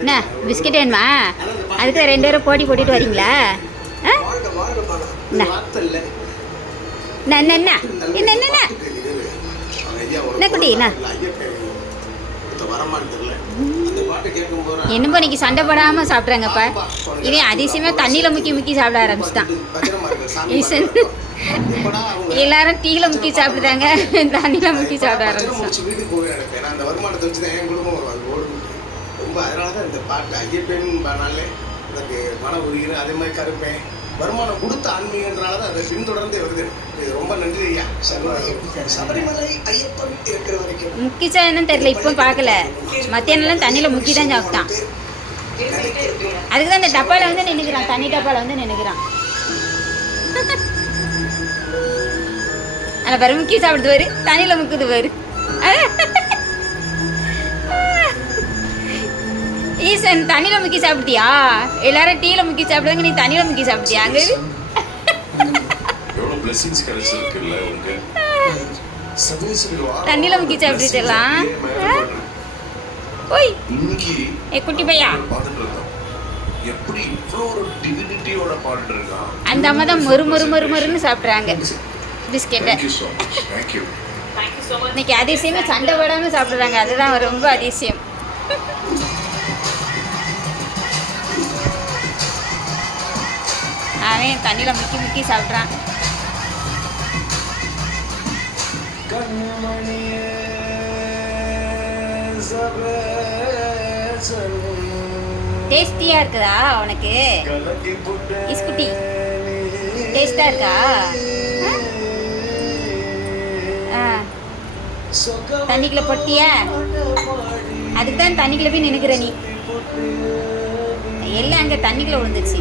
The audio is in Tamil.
என்ன பிஸ்கெட் வேணுமா? அதுக்கு 2 பேரும் போட்டி போட்டுட்டு வரீங்களா? என்ன என்ன என்ன என்ன என்ன என்ன குட்டி என்ன என்னப்போ இன்னைக்கு சண்டை போடாமல் சாப்பிட்றாங்கப்பா. இவன் அதிசயமாக தண்ணியில் முக்கி முக்கி சாப்பிட ஆரம்பிச்சிட்டான். எல்லாரும் டீயில் முக்கி சாப்பிடுறாங்க, தண்ணியில் முக்கி சாப்பிட ஆரம்பிச்சிட்டான். வருமானம் கொடுத்த ஆன்மீகன்றனால தான் அதை பின்தொடர்ந்தே வருது. இது ரொம்ப நன்றி ஐயா. சபரிமலை ஐயப்பன் இருக்கிற வரைக்கும் முக்கிச்சா என்னன்னு தெரியல, இப்போ பார்க்கல. மத்தியானம்லாம் தண்ணியில் முக்கி தான் சாப்பிட்டான். அதுக்கு தான் இந்த டப்பாவில் வந்து நின்றுக்கிறான், தண்ணி டப்பாவில் வந்து நின்றுக்கிறான். அதில் பாரு முக்கி சாப்பிடுது பாரு, தண்ணியில் முக்குது பாரு. ஈசன் தண்ணியில் முக்கி சாப்பிட்டியா? எல்லாரும் டீயில் முக்கி சாப்பிடுவாங்க, நீ தண்ணியில் முக்கி சாப்பிட்டியா? அங்கே தண்ணியில் முக்கி சாப்பிட்டுலாம். ஓய் ஏ குட்டி பையா, அந்த அம்மா தான் மொறு மொறு மொறு மொறுன்னு சாப்பிட்றாங்க பிஸ்கெட்டை. இன்னைக்கு அதிசயமே சண்டை போடாமல் சாப்பிட்றாங்க, அதுதான் ரொம்ப அதிசயம். அவன் தண்ணியில் முக்கி முக்கி சாப்பிட்றான். டேஸ்டியாக இருக்குதா உனக்கு இஸ்குட்டி? டேஸ்டாக இருக்கா? தண்ணிக்குள்ளே பொட்டியா? அதுக்கு தான் தண்ணிக்குள்ளே போய் நினைக்கிற நீ. எல்லாம் அங்கே தண்ணிக்குள்ளே விழுந்துருச்சு.